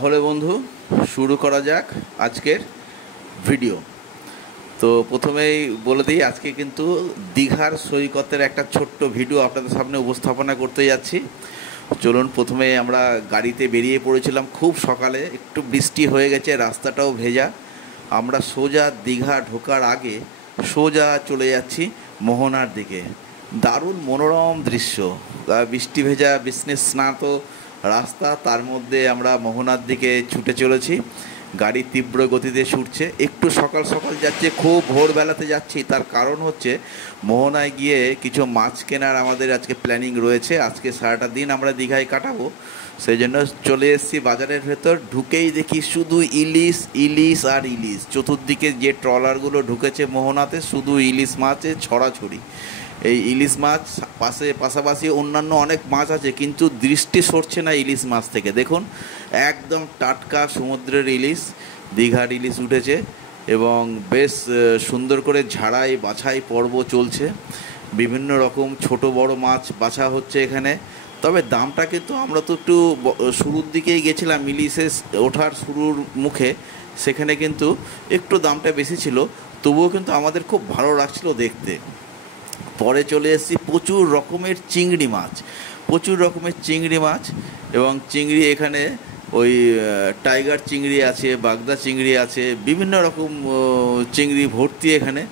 তাহলে বন্ধু শুরু করা যাক আজকের ভিডিও। তো প্রথমেই বলে দিই, আজকে কিন্তু দীঘার সৈকতের একটা ছোট্ট ভিডিও আপনাদের সামনে উপস্থাপনা করতে যাচ্ছি। চলুন, প্রথমে আমরা গাড়িতে বেরিয়ে পড়েছিলাম খুব সকালে, একটু বৃষ্টি হয়ে গেছে, রাস্তাটাও ভেজা। আমরা সোজা দীঘা ঢোকার আগে সোজা চলে যাচ্ছি মোহনার দিকে। দারুণ মনোরম দৃশ্য, বৃষ্টি ভেজা বিষ্ণু স্নাত রাস্তা, তার মধ্যে আমরা মোহনার দিকে ছুটে চলেছি। গাড়ি তীব্র গতিতে ছুটছে, একটু সকাল সকাল যাচ্ছে, খুব ভোরবেলাতে যাচ্ছি। তার কারণ হচ্ছে মোহনায় গিয়ে কিছু মাছ কেনার আমাদের আজকে প্ল্যানিং রয়েছে। আজকে সারাটা দিন আমরা দীঘায় কাটাবো, সেই জন্য চলে এসেছি বাজারের ভেতর। ঢুকেই দেখি শুধু ইলিশ ইলিশ আর ইলিশ। চতুর্দিকে যে ট্রলারগুলো ঢুকেছে মোহনাতে, শুধু ইলিশ মাছের ছড়াছড়ি। এই ইলিশ মাছ পাশাপাশি অন্যান্য অনেক মাছ আছে, কিন্তু দৃষ্টি সরছে না ইলিশ মাছ থেকে। দেখুন, একদম টাটকা সমুদ্রের ইলিশ, দীঘার ইলিশ উঠেছে এবং বেশ সুন্দর করে ঝাড়াই বাছাই পর্ব চলছে। বিভিন্ন রকম ছোট বড় মাছ বাছা হচ্ছে এখানে। তবে দামটা কিন্তু, আমরা তো একটু শুরুর দিকেই গেছিলাম, ইলিশে ওঠার শুরুর মুখে, সেখানে কিন্তু একটু দামটা বেশি ছিল, তবুও কিন্তু আমাদের খুব ভালো লাগছিল দেখতে। পরে চলে এসেছি প্রচুর রকমের চিংড়ি মাছ, এবং চিংড়ি এখানে ওই টাইগার চিংড়ি আছে, বাগদা চিংড়ি আছে, বিভিন্ন রকম চিংড়ি ভর্তি এখানে,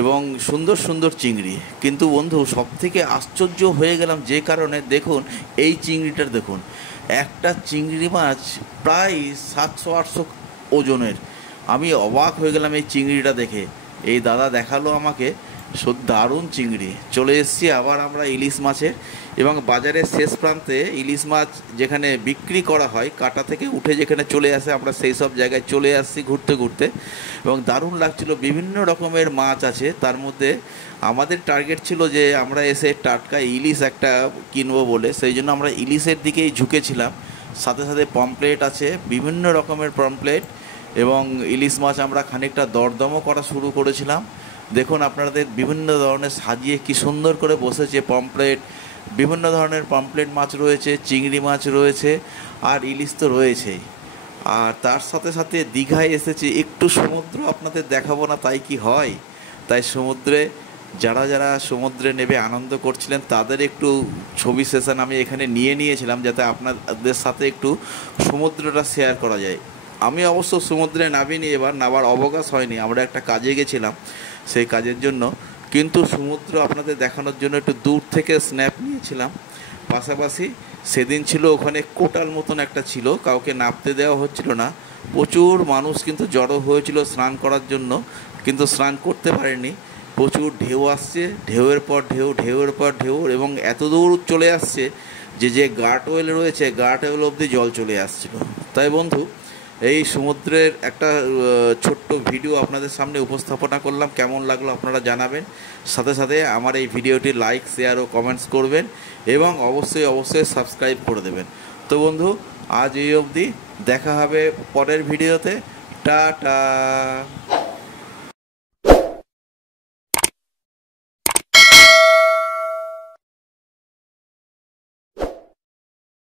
এবং সুন্দর সুন্দর চিংড়ি। কিন্তু বন্ধু, সবথেকে আশ্চর্য হয়ে গেলাম যে কারণে, দেখুন এই চিংড়িটার, দেখুন একটা চিংড়ি মাছ প্রায় 700-800 ওজনের। আমি অবাক হয়ে গেলাম এই চিংড়িটা দেখে। এই দাদা দেখালো আমাকে, দারুণ চিংড়ি। চলে এসেছি আবার আমরা ইলিশ মাছের, এবং বাজারের শেষ প্রান্তে ইলিশ মাছ যেখানে বিক্রি করা হয়, কাটা থেকে উঠে যেখানে চলে আসে, আমরা সেই সব জায়গায় চলে আসছি ঘুরতে ঘুরতে, এবং দারুণ লাগছিল। বিভিন্ন রকমের মাছ আছে, তার মধ্যে আমাদের টার্গেট ছিল যে আমরা এসে টাটকা ইলিশ একটা কিনবো বলে, সেই জন্য আমরা ইলিশের দিকেই ঝুঁকেছিলাম। সাথে সাথে পমপ্লেট আছে, বিভিন্ন রকমের পমপ্লেট, এবং ইলিশ মাছ আমরা খানিকটা দরদামও করা শুরু করেছিলাম। দেখুন আপনাদের বিভিন্ন ধরনের সাজিয়ে কি সুন্দর করে বসেছে পমপ্লেট, বিভিন্ন ধরনের পমপ্লেট মাছ রয়েছে, চিংড়ি মাছ রয়েছে, আর ইলিশ তো রয়েছেই। আর তার সাথে সাথে দীঘায় এসেছি, একটু সমুদ্র আপনাদের দেখাবো না তাই কি হয়? তাই সমুদ্রে যারা সমুদ্রে নেবে আনন্দ করছিলেন, তাদের একটু ছবি সেশন আমি এখানে নিয়েছিলাম, যাতে আপনাদের সাথে একটু সমুদ্রটা শেয়ার করা যায়। আমি অবশ্য সমুদ্রে নামিনি, এবার নামার অবকাশ হয়নি, আমরা একটা কাজে গেছিলাম সেই কাজের জন্য, কিন্তু সমুদ্র আপনাদের দেখানোর জন্য একটু দূর থেকে স্ন্যাপ নিয়েছিলাম। পাশাপাশি সেদিন ছিল ওখানে কোটাল মতন একটা ছিল, কাউকে নামতে দেওয়া হচ্ছিল না। প্রচুর মানুষ কিন্তু জড়ো হয়েছিল স্নান করার জন্য, কিন্তু স্নান করতে পারেনি। প্রচুর ঢেউ আসছে, ঢেউয়ের পর ঢেউ, এবং এত দূর চলে আসছে যে গার্ডওয়েল রয়েছে, গার্ডওয়েল অবধি জল চলে আসছিল। তাই বন্ধু, এই সমুদ্রের একটা ছোট্ট ভিডিও আপনাদের সামনে উপস্থাপনা করলাম। কেমন লাগলো আপনারা জানাবেন। সাথে সাথে আমার এই ভিডিওটি লাইক, শেয়ার ও কমেন্টস করবেন, এবং অবশ্যই সাবস্ক্রাইব করে দেবেন। তো বন্ধু, আজ এই অবধি, দেখা হবে পরের ভিডিওতে। টাটা।